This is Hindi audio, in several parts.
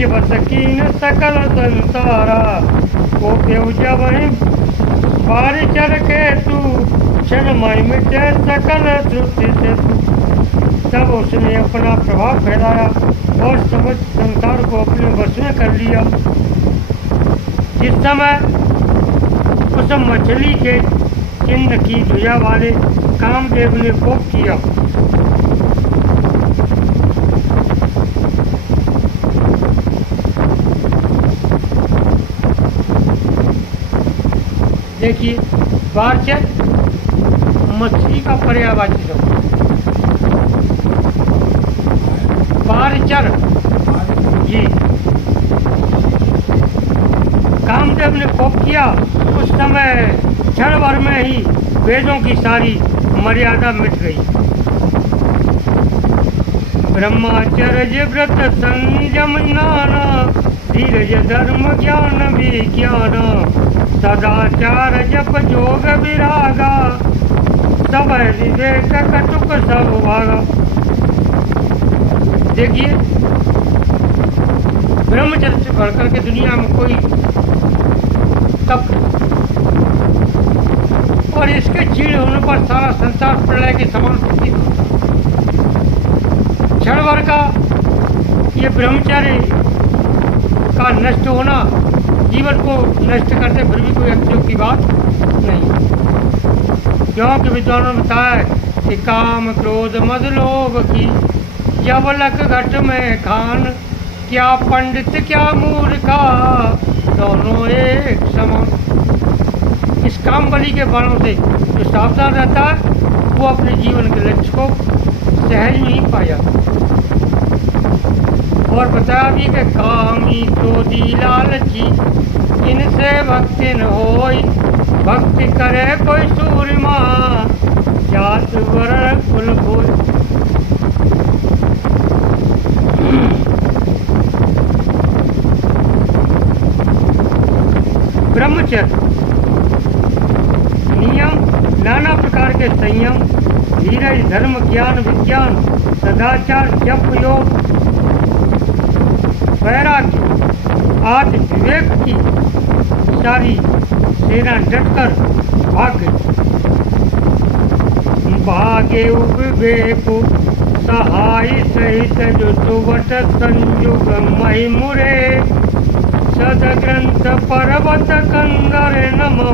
निज बस कीन सकल संसारा, को प्यो जब बार चर के तू क्षण मय मिटे सकल श्रुति से तू। तब उसने अपना प्रभाव फैलाया और समस्त संसार को अपने वश में कर लिया। जिस समय उस मछली के चिन्ह की ध्वजा वाले कामदेव ने कोप किया, देखिए बारचर मछली का पर्यायवाची शब्द, बारचर जी। कामदेव ने कोप किया, उस समय क्षण भर में ही वेदों की सारी मर्यादा मिट गई। ब्रह्मचर्य व्रत संयम नाना, धीरज धर्म ज्ञान विज्ञान, सदाचार जप जोग विरागा, सब विवेक कटुक सब भागा। देखिए ब्रह्मचर्य से बढ़कर के दुनिया में कोई तप, और इसके क्षीण होने पर सारा संसार प्रलय के समान प्रतीत होता। क्षण भर का ये ब्रह्मचर्य का नष्ट होना जीवन को नष्ट करते, फिर भी कोई अक्षयों की बात नहीं, क्योंकि विद्वानों ने बताया है कि काम क्रोध मद लोभ की जब लक घट में खान, क्या पंडित क्या मूर्खा दोनों एक समान। इस काम बलि के बाणों से जो सावधान रहता है वो अपने जीवन के लक्ष्य को सहज में ही पाया। और बताया भी कि कामी क्रोधी लालची, इनसे भक्ति न होई, भक्ति करे कोई सूरमा, जात वर्ण कुल भोई। ब्रह्मचर्य नियम, नाना प्रकार के संयम, धीरज धर्म ज्ञान विज्ञान, सदाचार जप योग, वैराग्य आदि विवेक की सारी सेना डटकर भाग गई। भागे विवेक सहाय सहित जो सुवट संयुग मही मुरे, सद ग्रंथ पर्वत कंदर नमो,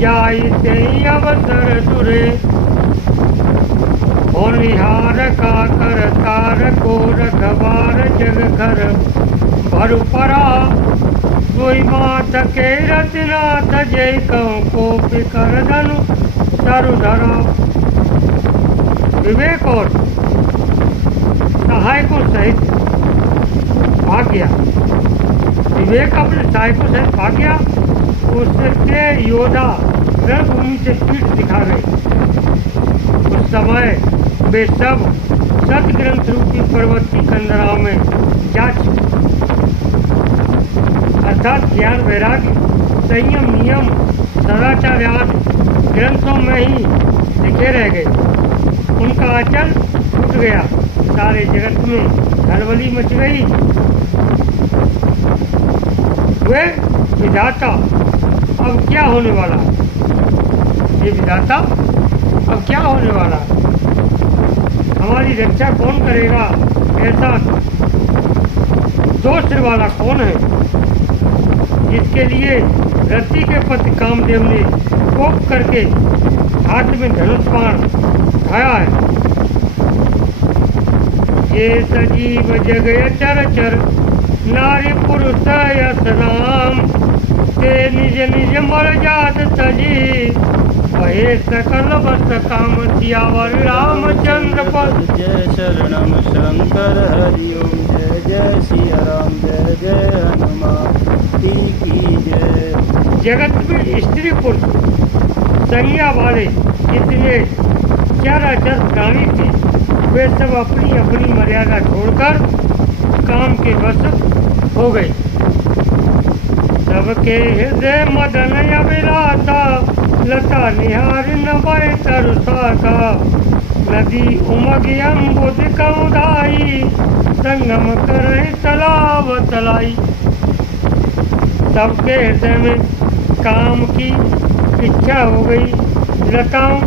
जाई से अवसर तुरे। होनिहार का कर तार को रखबार जग घर भरु परा, कोई मात के रचनाथ जय कहूँ को पिकर धनु तरु धरा। विवेक और सहायकों सहित भाग गया। विवेक अपने सहायकों सहित भाग गया। उसके योद्धा रणभूमि से पीठ दिखा गए। उस समय वे सब सतग्रंथ रूपी पर्वत की कंदराओं में जा चुके, अर्थात ज्ञान वैराग्य संयम नियम सदाचार आदि ग्रंथों में ही लिखे रह गए। उनका आचरण टूट गया, सारे जगत में हलबली मच गई। वे विधाता अब क्या होने वाला, ये विधाता अब क्या होने वाला, हमारी रक्षा कौन करेगा, ऐसा दो सिर वाला कौन है, जिसके लिए रति के पति कामदेव ने कोप करके हाथ में धनुष बाण उठाया है। ये सजीव जग चर चर नारी पुरुष यस नाम, ते निज निज मर जात तजी, कहे सकल बस काम सियावर रामचंद्र पर। जय शरणम शंकर हरिओम, जय जय सिया राम, जय जय हनुमान की जय। जगत में स्त्री पुरुष संज्ञा वाले जितने चराचर प्राणी थे, वे सब अपनी अपनी मर्यादा छोड़कर काम के वश हो गए। सबके हृदय मदन अभिलाषा, लता निहार न बय तरुसा का, नदी उमग अम्बुद कौदाई, संगम करें तालाब तलाई। सबके हृदय में काम की इच्छा हो गई। लताओं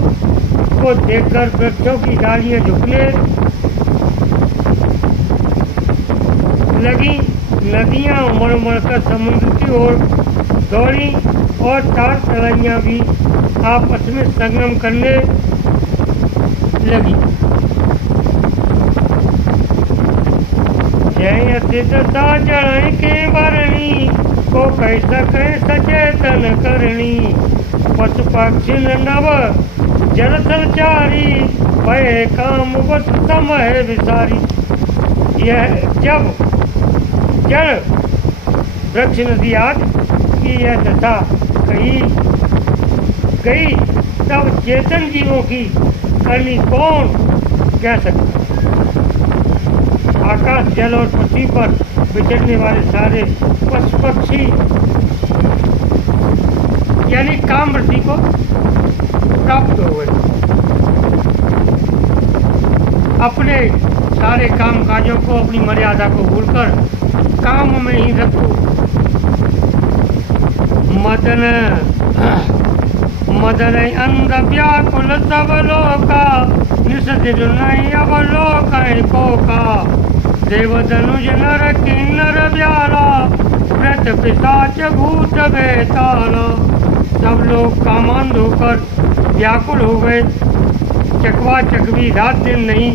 को देखकर वृक्षों की डालियां झुकने लगी। नदियां उमड़ उमड़ कर समुद्र की ओर दौड़ी और चार तलैयां भी आपस में संगम करने लगी। जय सिद्धता जड़ के बरनी, को कैसा कै सचेतन करनी। पशु पक्षी नव जल संचारी, भय काम बस समय विसारी। यह जब जल वृक्ष नदी आदि की यह दशा कही गई, तब चेतन जीवों की करनी कौन कह सकता। आकाश जल और पृथ्वी पर विचरने वाले सारे पशु पक्षी यानी काम वृत्ति को प्राप्त हो गए। अपने सारे काम काजों को, अपनी मर्यादा को भूलकर काम में ही रत हो। मदन अंध व्याकुल सब लोका, निस्दिन नहीं अवलोक को का। देव धनुज नर किन्नर व्याला, व्रत पिशाच भूत बेताला। सब लोग कामांध होकर व्याकुल हो गए। चकवा चकवी रात दिन नहीं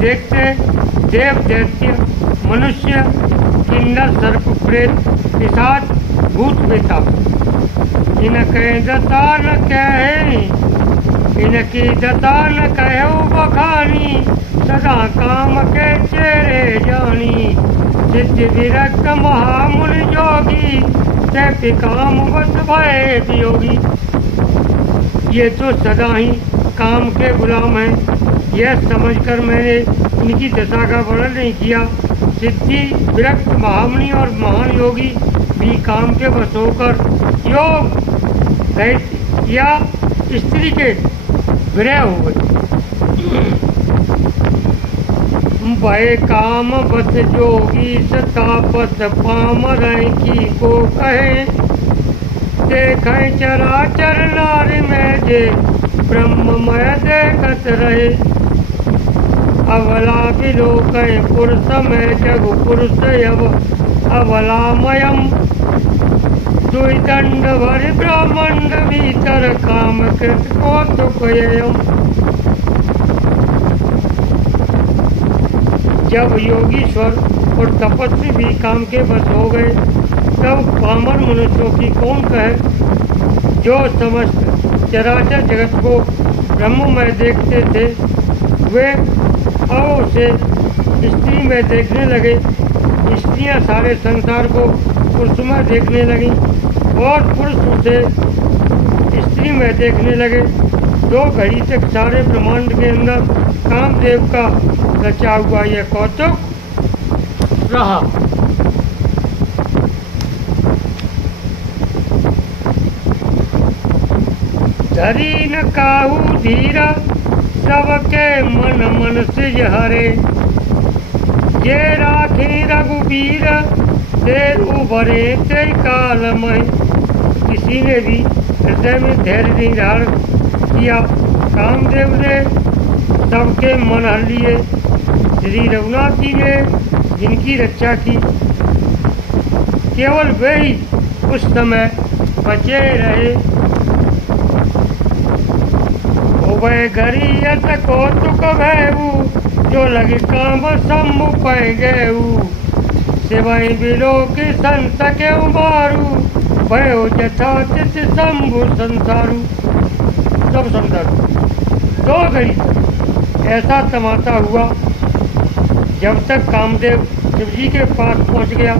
देखते। देव दैत्य मनुष्य किन्नर सर्प प्रेत पिशाच भूत बेताल। इनके दशा न कहे, इनकी दशा न कहो बखानी। सदा काम के चेहरे जानी, सिद्ध विरक्त महामुनि जोगी। ते काम बस भय वियोगी। ये तो सदा ही काम के गुलाम हैं। यह समझकर मैंने इनकी दशा का वर्णन नहीं किया। सिद्धि विरक्त महामुनि और महान योगी भी काम के बस होकर योग रहित या स्त्री के विरह हो गए। भय काम बस जोगी, सतापत पामर की को कहे। देखें चराचर नारी में जे, ब्रह्ममय देखत रहे। अवला विलोक पुरुष में जग पुरुष अब अवलामयम। दुई दंड भर ब्रह्मांड भीतर, काम कृत कौतुकयम। जब योगीश्वर और तपस्वी भी काम के बस हो गए, तब पामर मनुष्यों की कौन कहे। जो समस्त चराचर जगत को ब्रह्ममय देखते थे, वे अब उसे स्त्री में देखने लगे। स्त्रियां सारे संसार को पुरुषमय देखने लगी और पुरुष उसे स्त्री में देखने लगे। 2 घड़ी तक सारे ब्रह्मांड के अंदर कामदेव का रचा हुआ यह कौतुक रहा। धरी न काहू धीरा, सबके मन मन से हरे। ये राखी रघुबीर, देर उभरे ते कालमय। किसी ने भी हृदय में धैर्य नहीं धारण किया। कामदेव ने सबके मन हर लिए। श्री रघुनाथ जी ने जिनकी रक्षा की, केवल वे ही उस समय बचे रहे। वह घरियत कौतुक भयऊ, जो लगे काम सम्मु पै गयऊ। सिवाय बिलो के संत के उबारू, भयो जथा चित शंभु संसारू। सब संसारू 2 घड़ी ऐसा तमाशा हुआ, जब तक कामदेव शिवजी के पास पहुंच गया।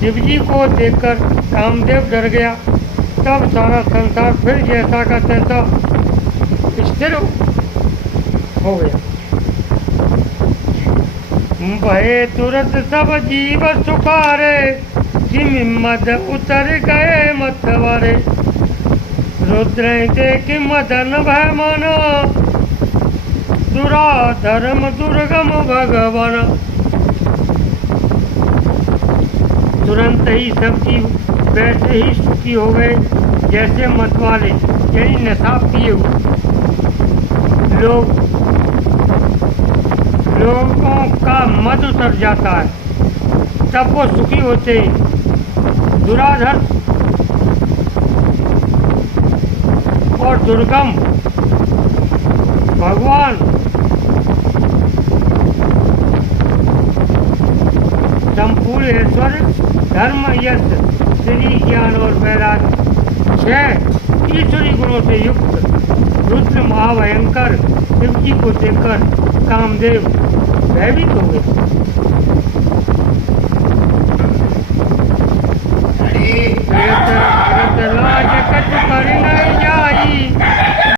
शिवजी को देखकर कामदेव डर गया। तब सारा संसार फिर जैसा का तैसा स्थिर हो गया। भय तुरंत सब जीव सुखारे, जिम मद उतर गए मतवारे। रुद्र देख मदन भय माना, दुराधर्म दुर्गम भगवान। तुरंत ही सब जीव वैसे ही सुखी हो गए जैसे मतवाले, यानी नशा पिए हुए लोगों का मद उतर जाता है, तब वो सुखी होते हैं। दुराधर्म और दुर्गम भगवान संपूर्ण ईश्वर धर्म यश श्री ज्ञान और वैराग्य 6 ईश्वरी गुणों से युक्त रुद्र महाभयंकर शिव जी को देखकर कामदेव भयभीत हो गए।